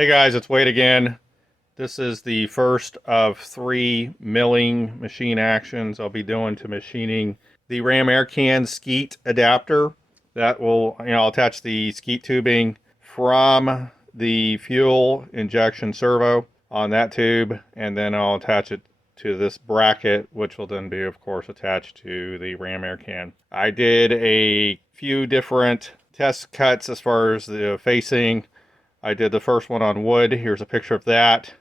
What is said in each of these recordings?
Hey guys, it's Wade again. This is the first of 3 milling machine actions I'll be doing to machining the Ram Air Can SCEET adapter. That will, I'll attach the SCEET tubing from the fuel injection servo on that tube, and then I'll attach it to this bracket, which will then be, of course, attached to the Ram Air Can. I did a few different test cuts as far as the facing. I did the first one on wood. Here's a picture of that.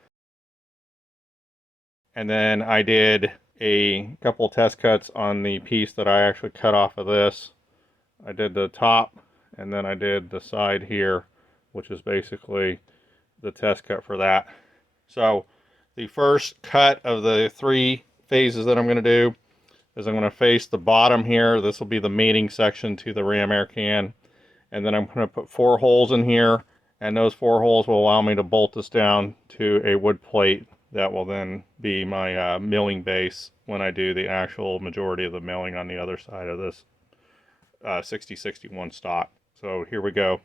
And then I did a couple test cuts on the piece that I actually cut off of this. I did the top, and then I did the side here, which is basically the test cut for that. So the first cut of the 3 phases that I'm going to do is I'm going to face the bottom here. This will be the mating section to the Ram Air Can. And then I'm going to put 4 holes in here. And those 4 holes will allow me to bolt this down to a wood plate that will then be my milling base when I do the actual majority of the milling on the other side of this 6061 stock. So here we go.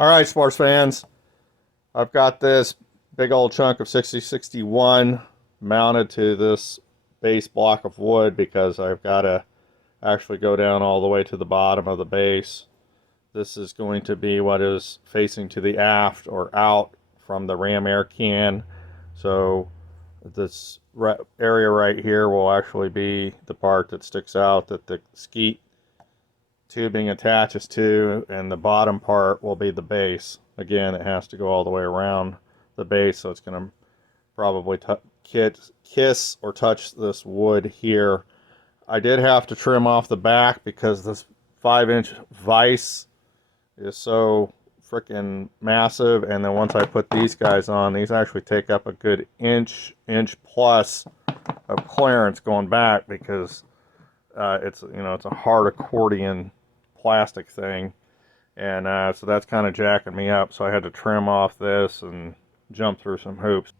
All right, sports fans, I've got this big old chunk of 6061 mounted to this base block of wood because I've got to actually go down all the way to the bottom of the base. This is going to be what is facing to the aft or out from the Ram Air Can. So this area right here will actually be the part that sticks out that the SCEET tubing attaches to, and the bottom part will be the base. Again, it has to go all the way around the base, so it's going to probably kiss or touch this wood here. I did have to trim off the back because this 5-inch vise is so freaking massive, and then once I put these guys on, these actually take up a good inch plus of clearance going back because it's a hard accordion plastic thing, and so that's kind of jacking me up, so I had to trim off this and jump through some hoops.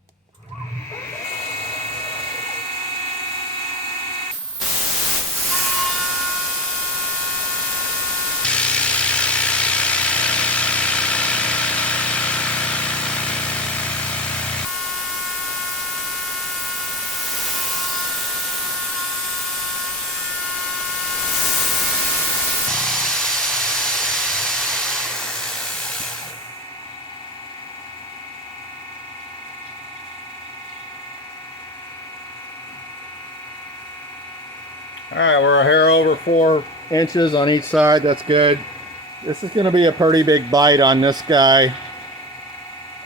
Alright, we're a hair over 4 inches on each side. That's good. This is going to be a pretty big bite on this guy.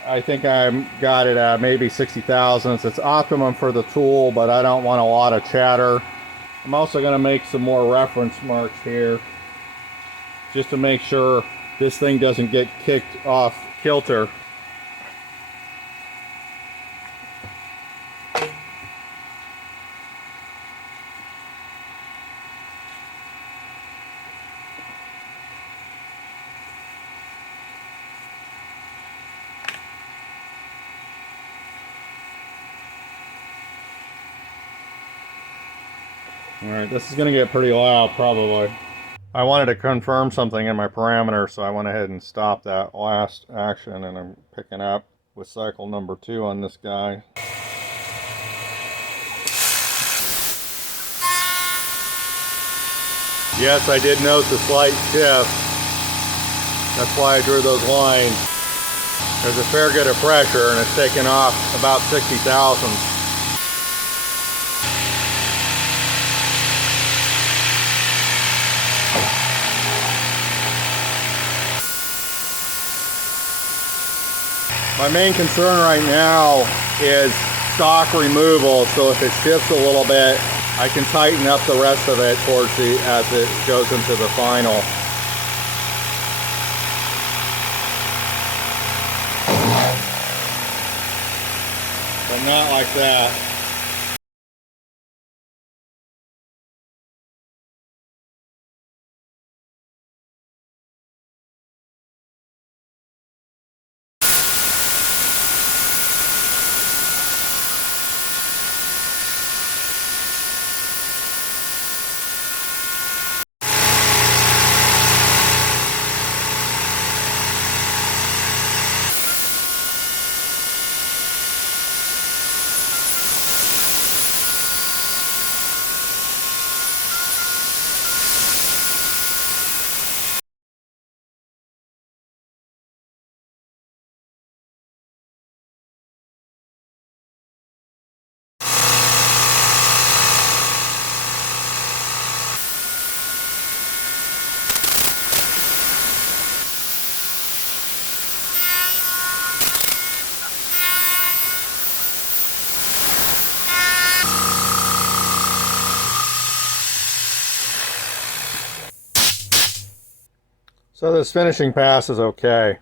I think I got it at maybe 60 thousandths. It's optimum for the tool, but I don't want a lot of chatter. I'm also going to make some more reference marks here just to make sure this thing doesn't get kicked off kilter. Alright, this is going to get pretty loud probably. I wanted to confirm something in my parameter, so I went ahead and stopped that last action, and I'm picking up with cycle number 2 on this guy. Yes, I did note the slight shift. That's why I drew those lines. There's a fair bit of pressure, and it's taken off about 60 thousandths. My main concern right now is stock removal, so if it shifts a little bit, I can tighten up the rest of it towards the as it goes into the final. But not like that. So this finishing pass is okay.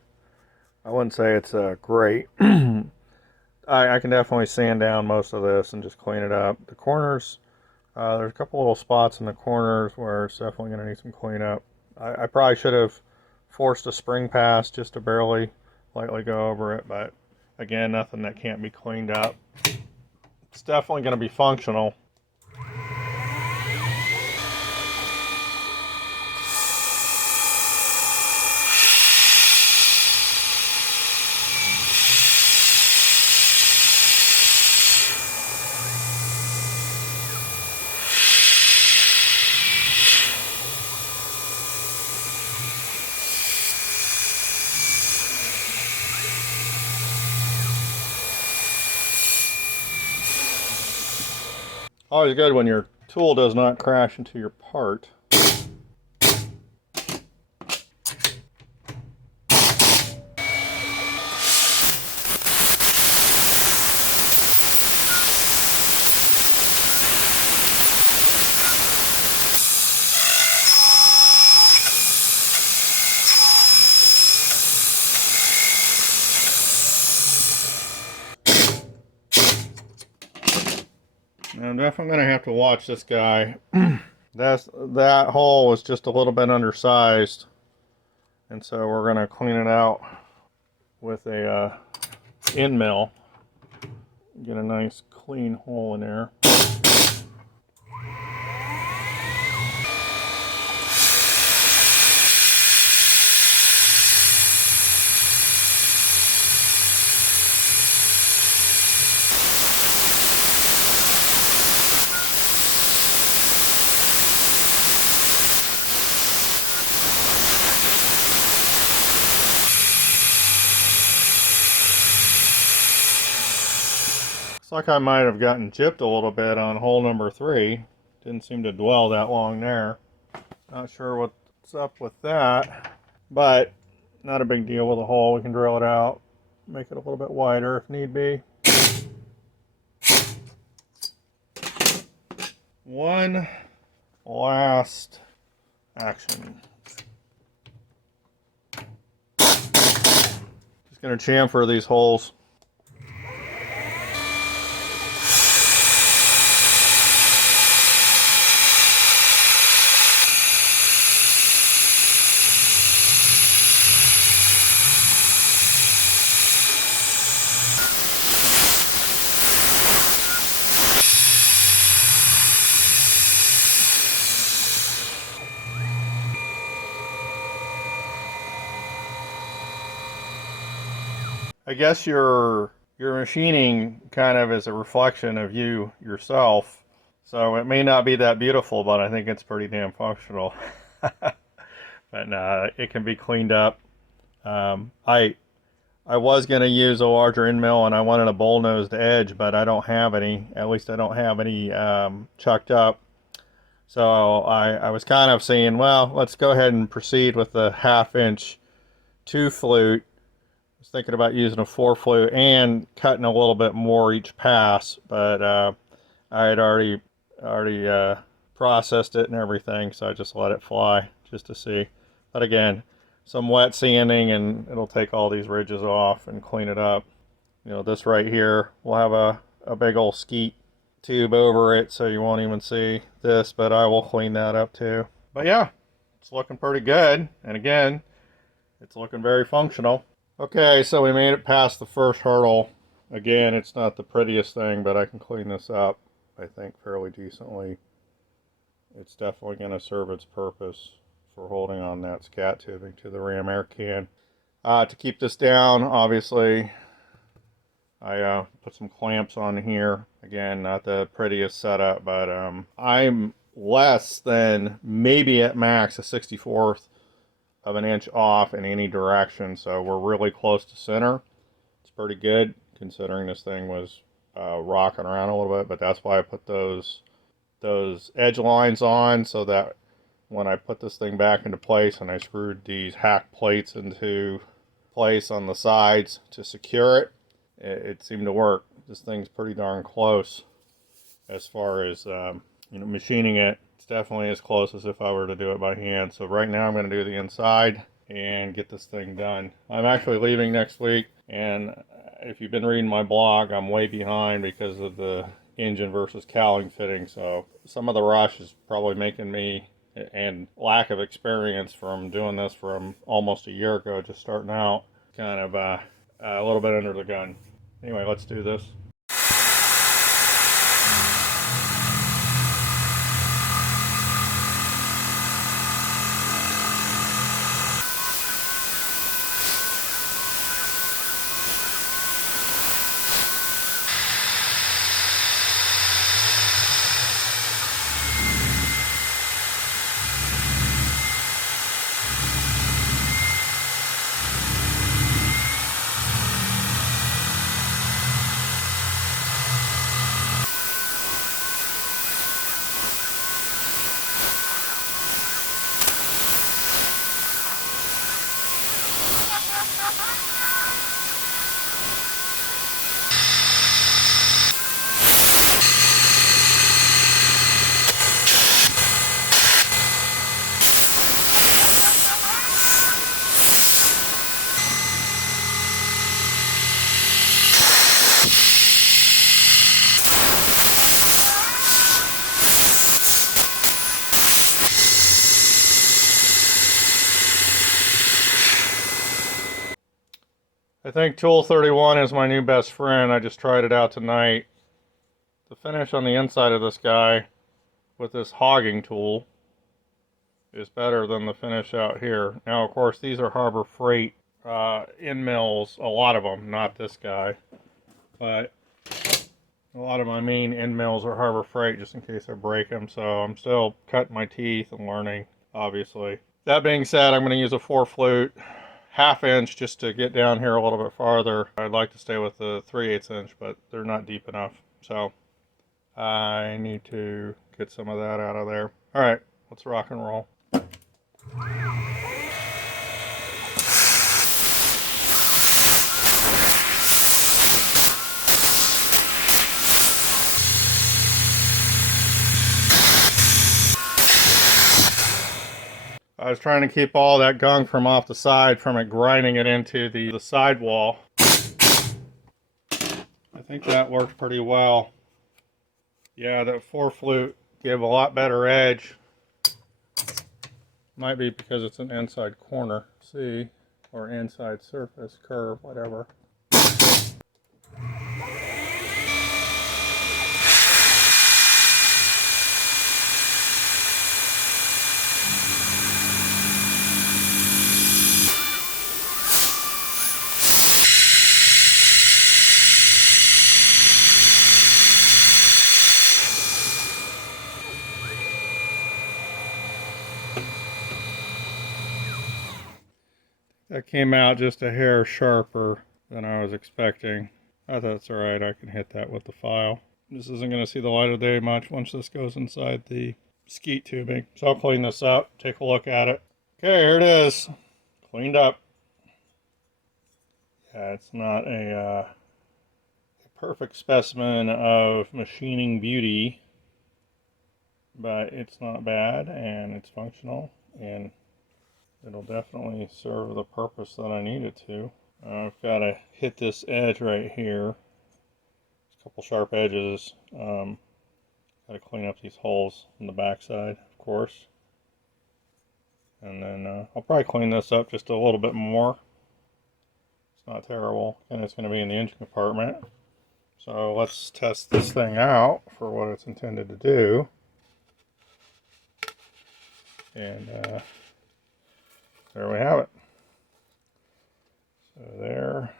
I wouldn't say it's great. I can definitely sand down most of this and just clean it up. The corners, there's a couple little spots in the corners where it's definitely going to need some cleanup. I probably should have forced a spring pass just to barely lightly go over it, but again, nothing that can't be cleaned up. It's definitely going to be functional. Always good when your tool does not crash into your part. I'm definitely going to have to watch this guy. That hole was just a little bit undersized, and so we're going to clean it out with a end mill. Get a nice clean hole in there. Looks like I might have gotten gypped a little bit on hole number 3. Didn't seem to dwell that long there. Not sure what's up with that, but not a big deal with a hole. We can drill it out, make it a little bit wider if need be. One last action. Just gonna chamfer these holes. I guess your machining kind of is a reflection of you yourself. So it may not be that beautiful, but I think it's pretty damn functional. But no, it can be cleaned up. I was going to use a larger end mill and I wanted a bull-nosed edge, but I don't have any. At least I don't have any chucked up. So I was kind of saying, well, let's go ahead and proceed with the 1/2 inch 2 flute was thinking about using a 4-flute and cutting a little bit more each pass, but I had already processed it and everything, so I just let it fly just to see. But again, some wet sanding and it'll take all these ridges off and clean it up. You know, this right here will have a big old SCEET tube over it, so you won't even see this, but I will clean that up too. But yeah, it's looking pretty good, and again, it's looking very functional. Okay, so we made it past the first hurdle. Again, it's not the prettiest thing, but I can clean this up, I think, fairly decently. It's definitely going to serve its purpose for holding on that scat tubing to the ram air can. To keep this down, obviously, I put some clamps on here. Again, not the prettiest setup, but I'm less than, maybe at max, a 64th of an inch off in any direction, so we're really close to center. It's pretty good, considering this thing was rocking around a little bit, but that's why I put those edge lines on, so that when I put this thing back into place and I screwed these hack plates into place on the sides to secure it, it seemed to work. This thing's pretty darn close as far as you know, machining it. It's definitely as close as if I were to do it by hand. So right now I'm going to do the inside and get this thing done. I'm actually leaving next week, and if you've been reading my blog, I'm way behind because of the engine versus cowling fitting. So some of the rush is probably making me, and lack of experience from doing this from almost a year ago, just starting out, kind of a little bit under the gun. Anyway, let's do this. I think Tool 31 is my new best friend. I just tried it out tonight. The finish on the inside of this guy with this hogging tool is better than the finish out here. Now, of course, these are Harbor Freight end mills, a lot of them, not this guy. But a lot of my main end mills are Harbor Freight, just in case I break them. So I'm still cutting my teeth and learning, obviously. That being said, I'm going to use a 4-flute. 1/2 inch just to get down here a little bit farther. I'd like to stay with the 3/8 inch, but they're not deep enough. So I need to get some of that out of there. All right, let's rock and roll. I was trying to keep all that gunk from off the side from it grinding it into the sidewall. I think that worked pretty well. Yeah, that 4-flute gave a lot better edge. Might be because it's an inside corner, see, or inside surface, curve, whatever. That came out just a hair sharper than I was expecting. I thought it's alright, I can hit that with the file. This isn't going to see the light of day much once this goes inside the SCEET tubing. So I'll clean this up, take a look at it. Okay, here it is. Cleaned up. Yeah, it's not a perfect specimen of machining beauty, but it's not bad and it's functional and it'll definitely serve the purpose that I need it to. I've got to hit this edge right here. A couple sharp edges. Got to clean up these holes on the back side, of course. And then I'll probably clean this up just a little bit more. It's not terrible, and it's going to be in the engine compartment. So let's test this thing out for what it's intended to do. And there we have it. So there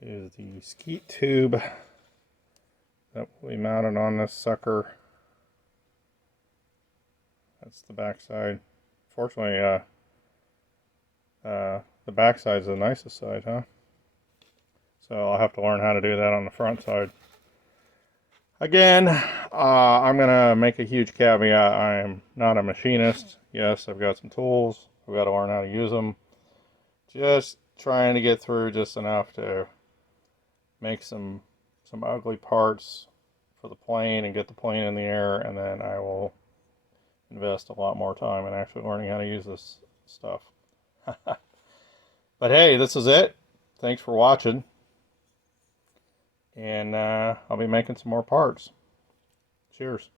is the SCEET tube that will be mounted on this sucker. That's the back side. Fortunately, the back side is the nicest side, huh? So I'll have to learn how to do that on the front side. Again, I'm going to make a huge caveat. I am not a machinist. Yes, I've got some tools. I've got to learn how to use them. Just trying to get through just enough to make some ugly parts for the plane and get the plane in the air, and then I will invest a lot more time in actually learning how to use this stuff. But hey, this is it. Thanks for watching. And I'll be making some more parts. Cheers.